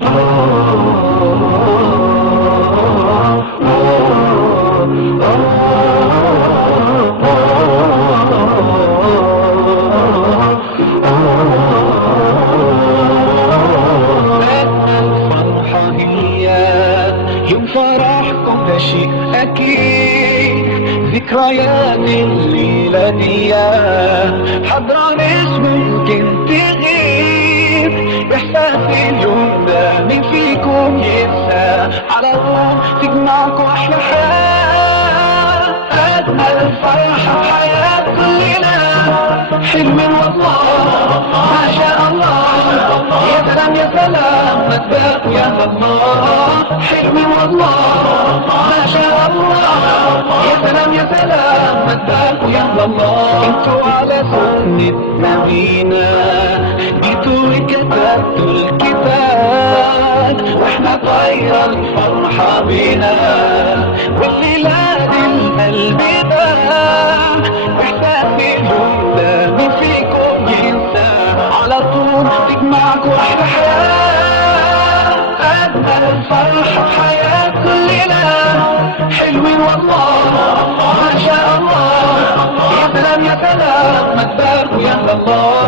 يوم فرحكم ده شيء أكيد، ذكريات الليلة دي حضرة مش ممكن تغيب. إحساس اليوم ده مين فيكم ينسى؟ على طول تجمعكم أحلى حياة، أجمل فرحة في حياة كلنا. حلم والله ما شاء الله، يا سلام يا سلام ما تبقوا يا الله. حلم والله ما شاء الله، يا سلام يا سلام ما تبقوا يا الله. انتوا على سنة نبينا جيتوا وكتبتوا الكتاب، واحنا طايرة الفرحة بينا والليلة دي القلب بان. احساس اليوم ده مين فيكم ينسى؟ على طول تجمعكم احلى حياة، اجمل فرحة في حياة كلنا. حلوين والله ما شاء الله، يا سلام يا سلام ما تبقوا يا الله.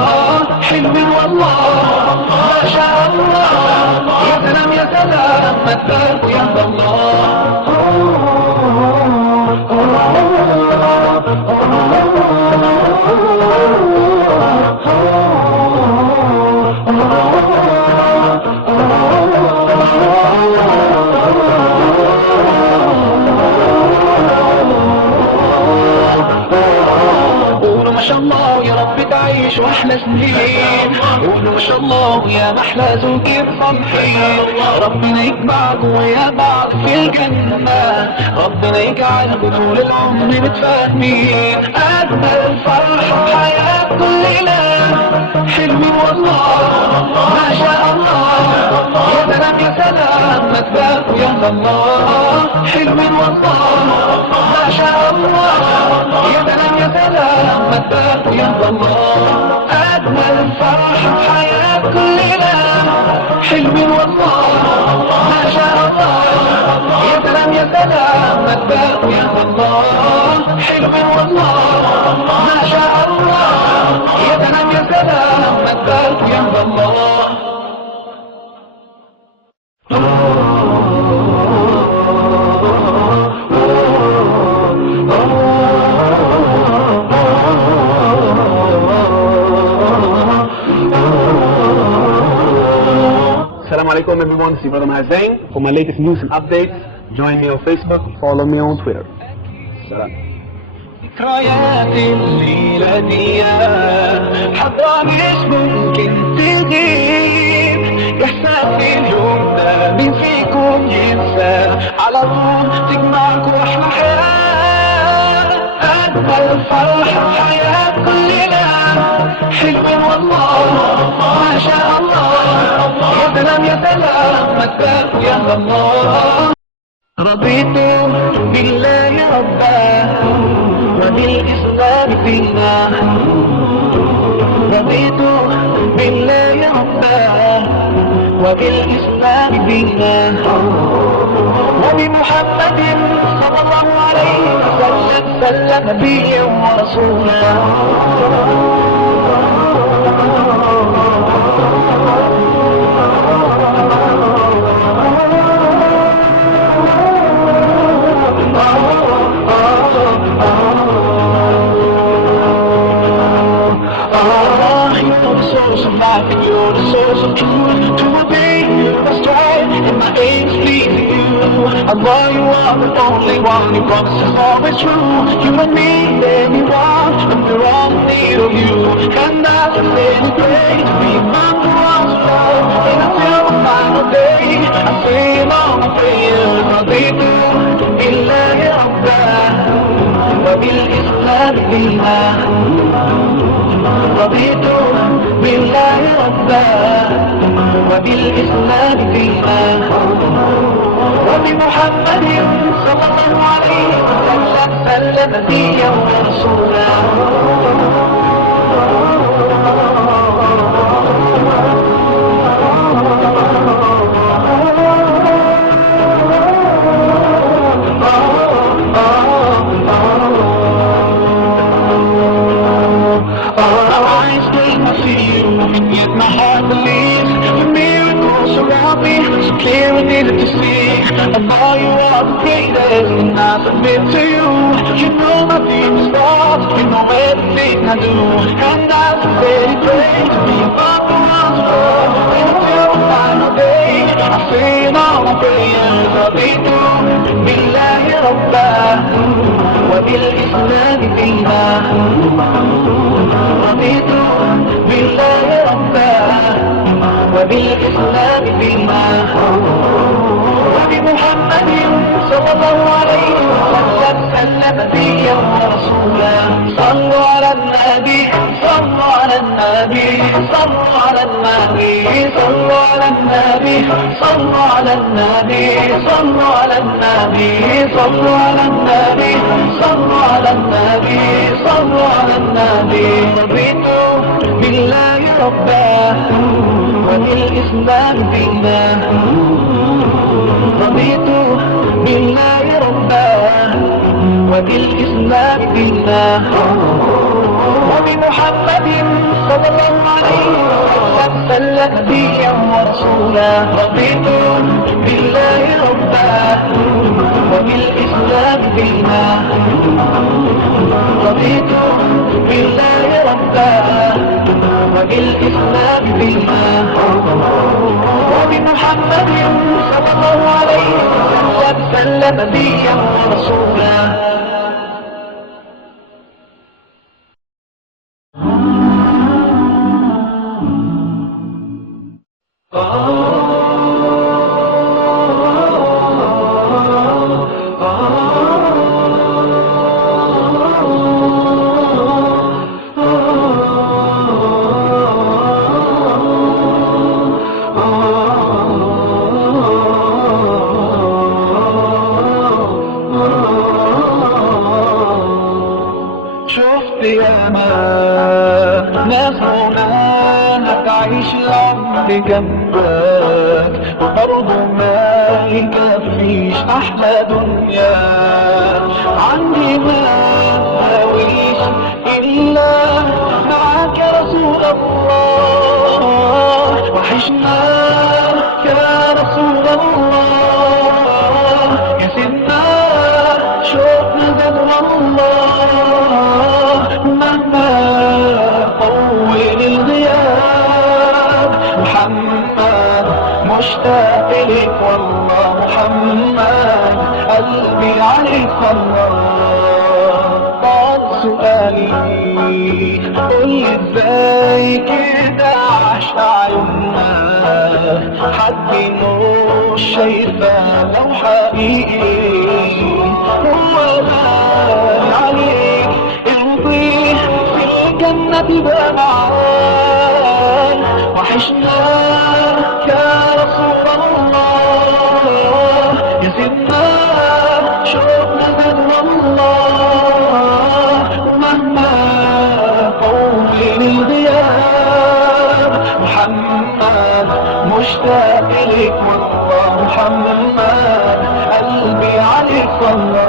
حلوين والله ما شاء الله، يا سلام يا سلام ما تبقوا يا الله. قولوا ما شاء الله يا رب تعيشوا احلى سنين. قولوا ما شاء الله يا محلى زوجين صالحين. ربنا يجمعكم ويا بعض في الجنة، ربنا يجعلكم طول العمر متفاهمين. اجمل فرحة في حياة كلنا. حلمين والله ما شاء الله، يا سلام يا سلام ما تبقوا يا الله. حلمين والله ما شاء الله، يا سلام يا سلام ما تبقوا يا الله. أجمل فرحة في حياة كلنا. حلمين والله ما شاء الله، يا سلام يا سلام ما تبقوا يا الله. حلمين والله ما شاء الله، يا سلام يا سلام ما تبقوا يا الله. Assalamu alaikum everyone, this is Brother Mahazain. For my latest news and updates, join me on Facebook, follow me on Twitter. Salam. ذكريات الليلة دي حضرة مش ممكن تغيب. إحساس اليوم ده مين فيكم ينسى؟ على طول تجمعكم أحلى حياة، أجمل فرحة في حياة كلنا. حلوين والله ما شاء الله، يا سلام يا سلام ما تبقوا يا الله. رضيت بالله ربا وبالإسلام دينا. رضيت بالله ربا وبالإسلام دينا، وبمحمد صلى الله عليه وسلم نبيا ورسولا. You're the source of truth, to obey you must strive, and my aim's pleasing you. Allah, you are the only one, your promise is always true. You and me, anyone, and we're all in need of you. And I will really pray to be among the ones who love, and until the final day, I say along my prayers. رضيت بالله ربا وبالإسلام دينا. رضيت بالله ربا وبالإسلام دينا، وبمحمد صلى الله عليه وسلم نبيا ورسولا. heart believes the miracles surround me, so clear and easy to see. Above you are the greatest, and I submit to you. You know my deepest thoughts, you know everything I do, and I sincerely pray to be above the ones above until the final day. I say in all my prayers, رضيت بالله ربا وبالإسلام دينا. رضيت بالله ربا وبالإسلام دينا وبمحمد صلى الله عليه وسلم نبيا ورسولا. صلوا على النبي صلوا على النبي صلوا على النبي صلوا على النبي صلوا على النبي صلوا على النبي صلوا على النبي صلوا على النبي صلوا على النبي. رضيت بالله ربا وبالإسلام دينا. رضيت بالله ربا وبالإسلام دينا وبمحمد صلى الله عليه وسلم نبيا ورسولا. رضيت بالله ربا وبالإسلام دينا. رضيت بالله ربا وبالإسلام دينا وبمحمد صلى الله عليه وسلم نبيا ورسولا. جنبك وبرضه ما يكفيش أحلى دنيا. عندي ما أساويش إلا معاك يا رسول الله. وحشنا يا رسول الله يا سيدنا شوقنا زاد والله. مهما طول الغياب محمد مشتاق إليك والله. محمد قلبي عليك الله. طال سؤالي قولي ازاي كده عاش عيوننا حد مش شايفة لو حقيقي هو غالي عليك ارضيه في الجنة تبقى معاك. وحشنا يا رسول الله يا سيدنا شوقنا زاد والله. مهما طول الغياب محمد مشتاق إليك والله. محمد قلبي عليك صلى.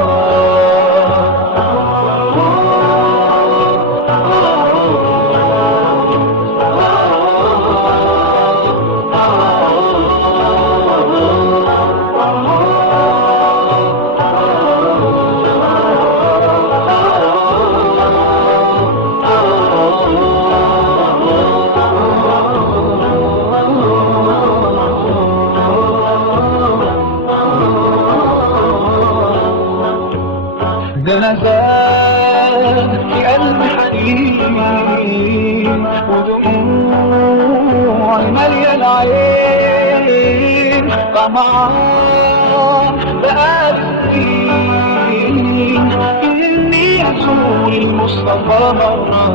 ده نزال في قلبي حنين ودموعي مالية العين. طمعان بقالي سنين إني أزور المصطفى مرة.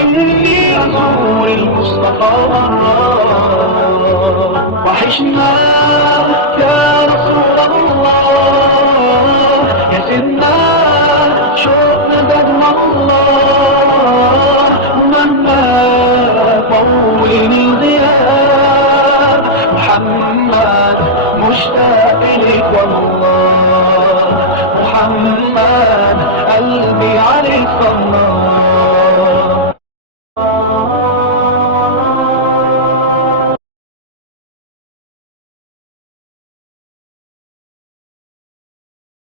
إني أزور المصطفى مرة. وحشنا يا رسول الله يا سيدنا شوقنا زاد الله. مهما طول الغياب محمد مشتاق إليك والله. محمد قلبي عليك صلى.